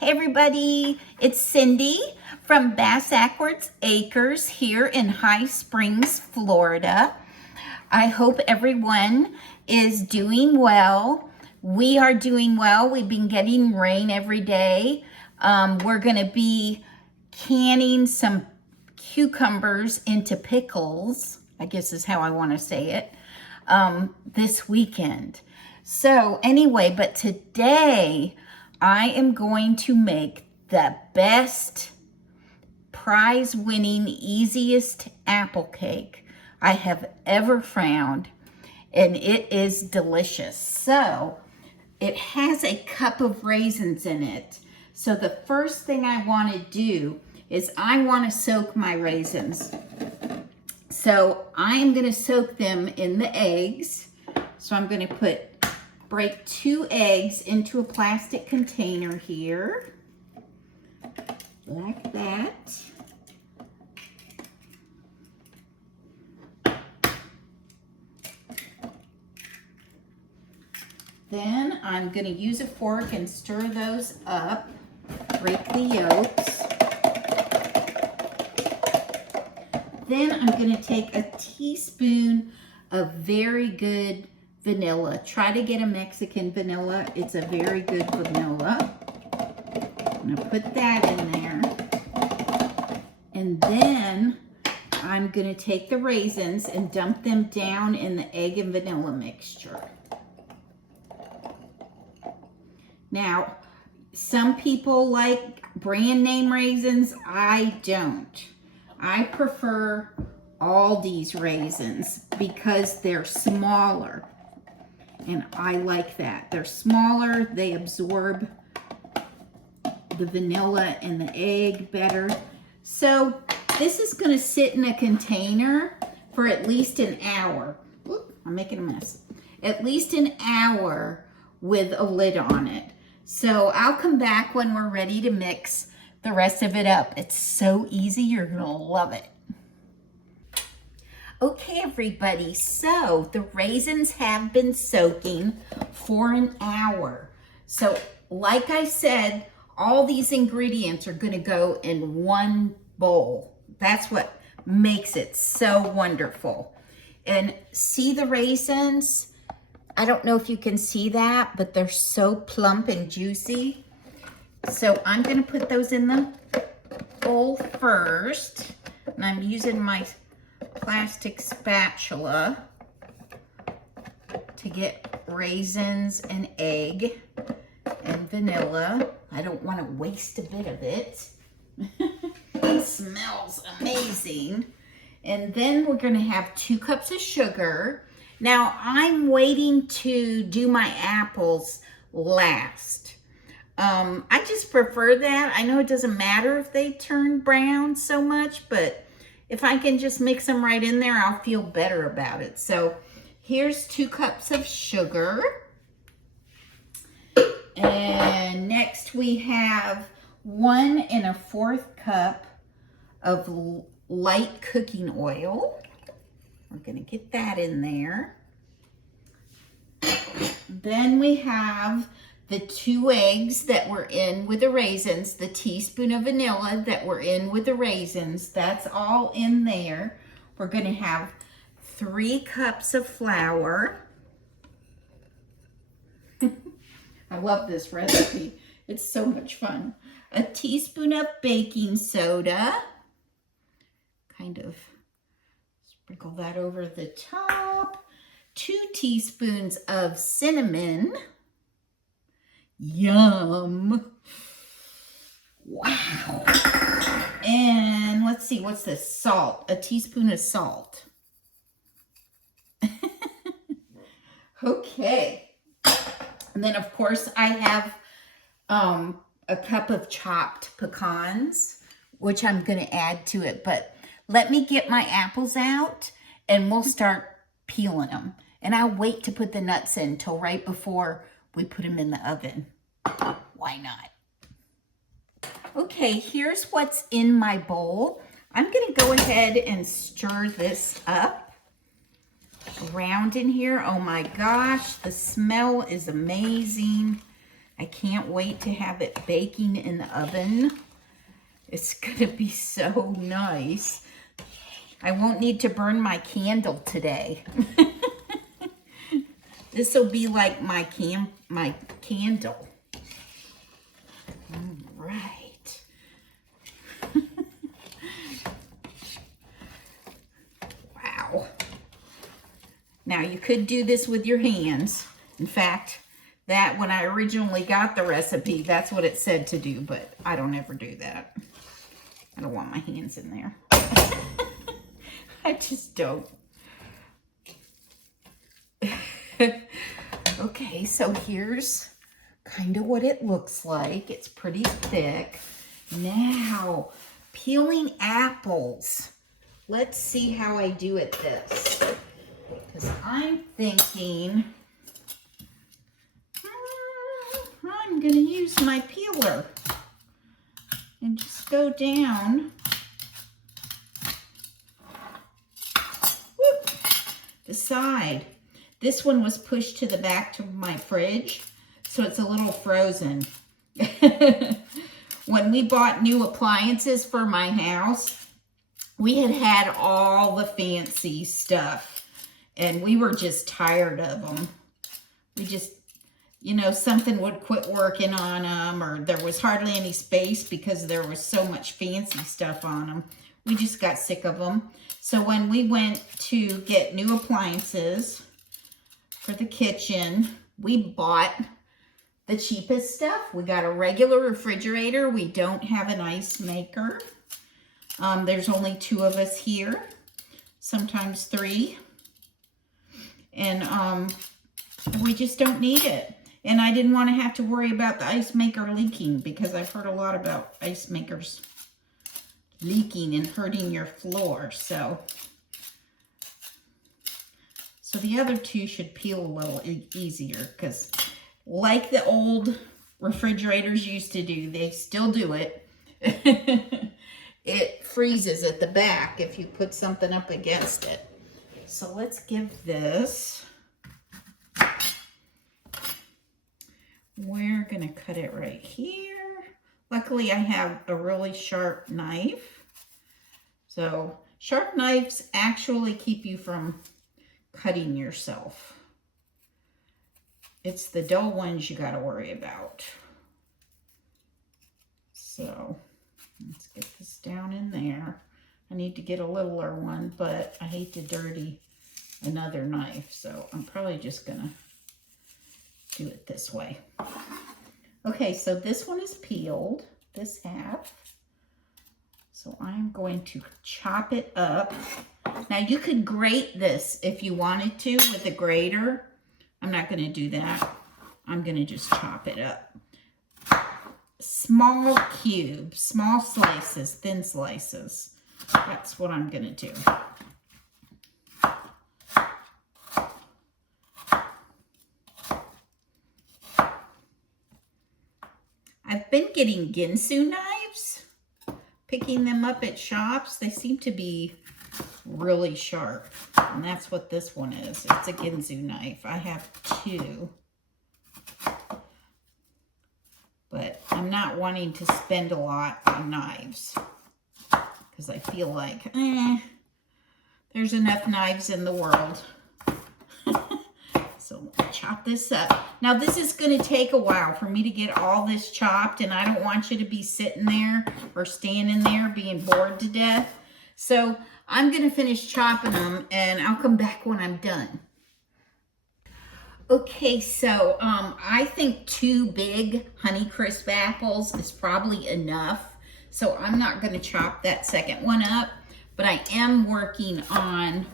Hey everybody, it's Cindy from Bass Ackwards Acres here in High Springs, Florida. I hope everyone is doing well. We are doing well. We've been getting rain every day. We're gonna be canning some cucumbers into pickles, I guess is how I wanna say it, this weekend. So anyway, but today, I am going to make the best prize-winning, easiest apple cake I have ever found, and it is delicious. So it has a cup of raisins in it. So the first thing I want to do is I want to soak my raisins. So I am going to soak them in the eggs. So I'm going to break 2 eggs into a plastic container here, like that. Then I'm going to use a fork and stir those up, break the yolks. Then I'm going to take a teaspoon of very good vanilla. Try to get a Mexican vanilla. It's a very good vanilla. I'm gonna put that in there. And then I'm gonna take the raisins and dump them down in the egg and vanilla mixture. Now, some people like brand name raisins. I don't. I prefer Aldi's raisins because they're smaller. And I like that. They're smaller, they absorb the vanilla and the egg better. So this is going to sit in a container for at least an hour. Oop, I'm making a mess. At least an hour with a lid on it. So I'll come back when we're ready to mix the rest of it up. It's so easy, you're going to love it. Okay, everybody, so the raisins have been soaking for an hour. So like I said, all these ingredients are going to go in one bowl. That's what makes it so wonderful. And see the raisins? I don't know if you can see that, but they're so plump and juicy. So I'm going to put those in the bowl first. And I'm using my plastic spatula to get raisins and egg and vanilla. I don't want to waste a bit of it. It smells amazing. And then we're going to have 2 cups of sugar. Now I'm waiting to do my apples last. I just prefer that. I know it doesn't matter if they turn brown so much, but if I can just mix them right in there, I'll feel better about it. So here's 2 cups of sugar. And next we have 1 1/4 cup of light cooking oil. We're gonna get that in there. Then we have the 2 eggs that were in with the raisins, the teaspoon of vanilla that were in with the raisins, that's all in there. We're going to have 3 cups of flour. I love this recipe. It's so much fun. A teaspoon of baking soda. Kind of sprinkle that over the top. 2 teaspoons of cinnamon. Yum. Wow. And let's see, what's this? Salt. A teaspoon of salt. Okay. And then, of course, I have a cup of chopped pecans, which I'm going to add to it. But let me get my apples out, and we'll start peeling them. And I'll wait to put the nuts in till right before we put them in the oven. Why not? Okay, here's what's in my bowl. I'm going to go ahead and stir this up around in here. Oh my gosh, the smell is amazing. I can't wait to have it baking in the oven. It's gonna be so nice. I won't need to burn my candle today. This will be like my candle. All right. Wow. Now you could do this with your hands. In fact, that when I originally got the recipe, that's what it said to do, but I don't ever do that. I don't want my hands in there. I just don't. Okay, so here's kind of what it looks like. It's pretty thick. Now, peeling apples. Let's see how I do at this. Because I'm thinking, I'm going to use my peeler and just go down the side. This one was pushed to the back of my fridge, so it's a little frozen. When we bought new appliances for my house, we had all the fancy stuff, and we were just tired of them. We just, you know, something would quit working on them, or there was hardly any space because there was so much fancy stuff on them. We just got sick of them. So when we went to get new appliances for the kitchen, we bought the cheapest stuff. We got a regular refrigerator. We don't have an ice maker. There's only 2 of us here, sometimes 3. And we just don't need it. And I didn't want to have to worry about the ice maker leaking, because I've heard a lot about ice makers leaking and hurting your floor. So the other 2 should peel a little easier, because like the old refrigerators used to do, they still do it. It freezes at the back if you put something up against it. So let's give this, we're gonna cut it right here. Luckily I have a really sharp knife. So sharp knives actually keep you from cutting yourself. It's the dull ones you got to worry about. So let's get this down in there. I need to get a littler one, but I hate to dirty another knife, so I'm probably just gonna do it this way. Okay, so this one is peeled, this half. So I'm going to chop it up. Now you could grate this if you wanted to with a grater. I'm not going to do that. I'm going to just chop it up. Small cubes, small slices, thin slices. That's what I'm going to do. I've been getting Ginsu knives, picking them up at shops. They seem to be really sharp, and that's what this one is. It's a Ginsu knife. I have 2, but I'm not wanting to spend a lot on knives because I feel like there's enough knives in the world. So I'll chop this up. Now this is going to take a while for me to get all this chopped, and I don't want you to be sitting there or standing there being bored to death. So I'm going to finish chopping them, and I'll come back when I'm done. Okay, so I think 2 big Honeycrisp apples is probably enough. So I'm not going to chop that second one up, but I am working on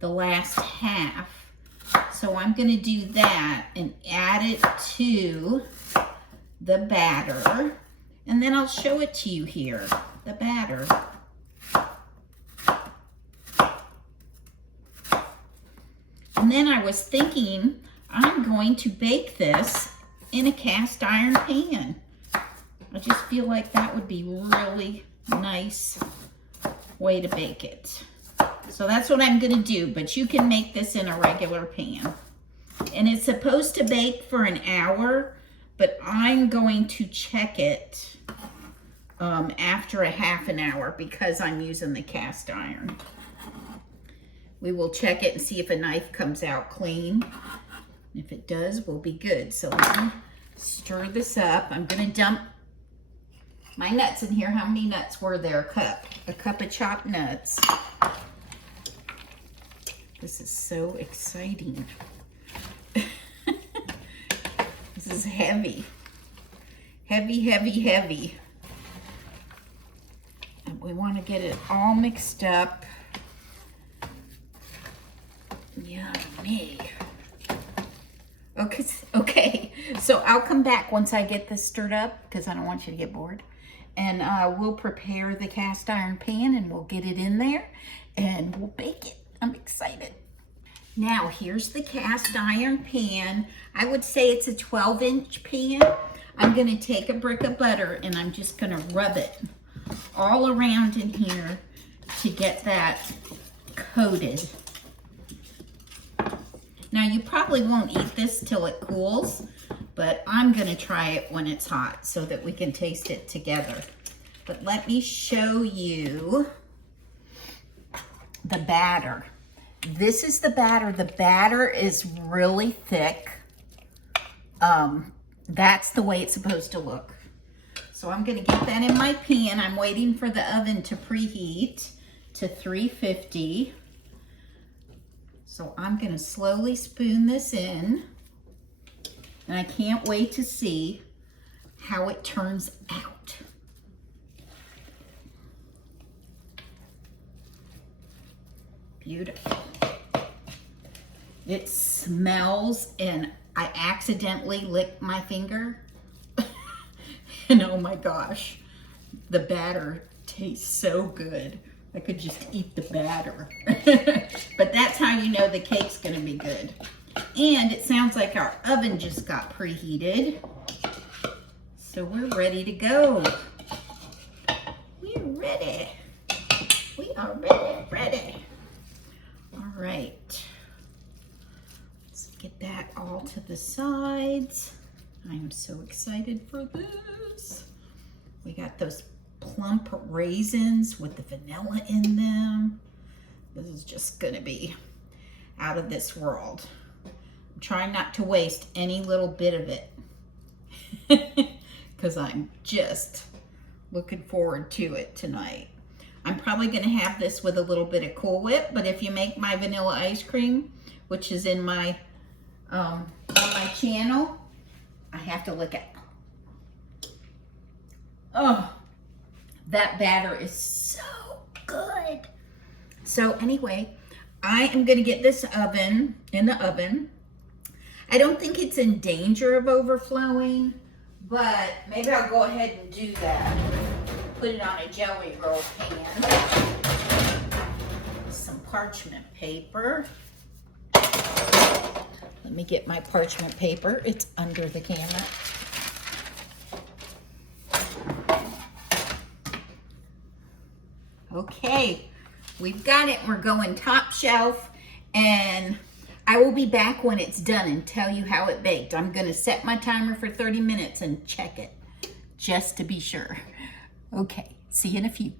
the last half. So I'm going to do that and add it to the batter, and then I'll show it to you here, the batter. And then I was thinking I'm going to bake this in a cast iron pan. I just feel like that would be really nice way to bake it. So that's what I'm going to do, but you can make this in a regular pan. And it's supposed to bake for an hour, but I'm going to check it after a half an hour because I'm using the cast iron. We will check it and see if a knife comes out clean. If it does, we'll be good. So let me stir this up. I'm gonna dump my nuts in here. How many nuts were there? A cup of chopped nuts. This is so exciting. This is heavy. Heavy, heavy, heavy. And we want to get it all mixed up. Yummy. Okay, so I'll come back once I get this stirred up because I don't want you to get bored. And we'll prepare the cast iron pan and we'll get it in there and we'll bake it. I'm excited. Now here's the cast iron pan. I would say it's a 12-inch pan. I'm gonna take a brick of butter and I'm just gonna rub it all around in here to get that coated. Now you probably won't eat this till it cools, but I'm gonna try it when it's hot so that we can taste it together. But let me show you the batter. This is the batter. The batter is really thick. That's the way it's supposed to look. So I'm gonna get that in my pan. I'm waiting for the oven to preheat to 350. So I'm gonna slowly spoon this in. And I can't wait to see how it turns out. Beautiful. It smells, and I accidentally licked my finger. And oh my gosh, the batter tastes so good. I could just eat the batter. But that's how you know the cake's gonna be good. And it sounds like our oven just got preheated. So we're ready to go. We're ready. We are ready. All right. Let's get that all to the sides. I am so excited for this. We got those plump raisins with the vanilla in them. This is just gonna be out of this world. I'm trying not to waste any little bit of it because I'm just looking forward to it tonight. I'm probably gonna have this with a little bit of Cool Whip, but if you make my vanilla ice cream, which is in my on my channel, I have to look at. Oh, that batter is so good. So anyway, I am gonna get this in the oven. I don't think it's in danger of overflowing, but maybe I'll go ahead and do that. Put it on a jelly roll pan. Some parchment paper. Let me get my parchment paper. It's under the camera. Okay, we've got it. We're going top shelf, and I will be back when it's done and tell you how it baked. I'm gonna set my timer for 30 minutes and check it, just to be sure. Okay, see you in a few.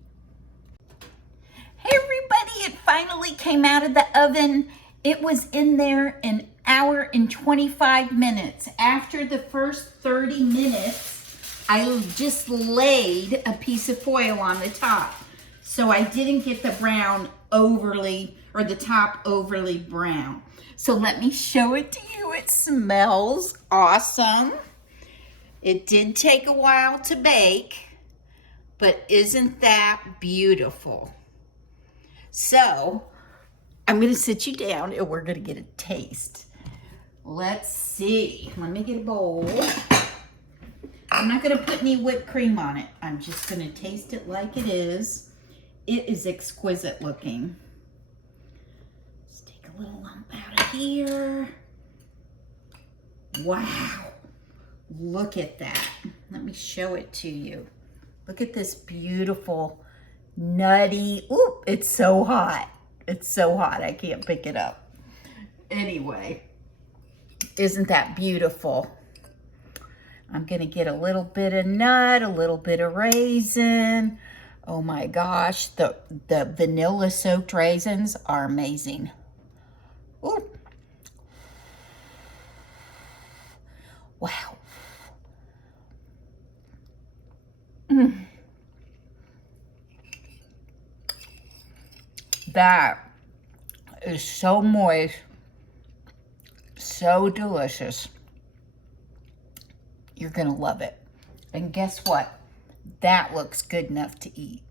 Hey everybody, it finally came out of the oven. It was in there an hour and 25 minutes. After the first 30 minutes, I just laid a piece of foil on the top. So I didn't get the brown overly, or the top overly brown. So let me show it to you. It smells awesome. It did take a while to bake, but isn't that beautiful? So I'm gonna sit you down and we're gonna get a taste. Let's see, let me get a bowl. I'm not gonna put any whipped cream on it. I'm just gonna taste it like it is. It is exquisite looking. Let's take a little lump out of here. Wow, look at that. Let me show it to you. Look at this beautiful, nutty, oop, it's so hot. It's so hot, I can't pick it up. Anyway, isn't that beautiful? I'm gonna get a little bit of nut, a little bit of raisin. Oh my gosh, the vanilla soaked raisins are amazing. Ooh. Wow. That is so moist, so delicious. You're gonna love it. And guess what? That looks good enough to eat.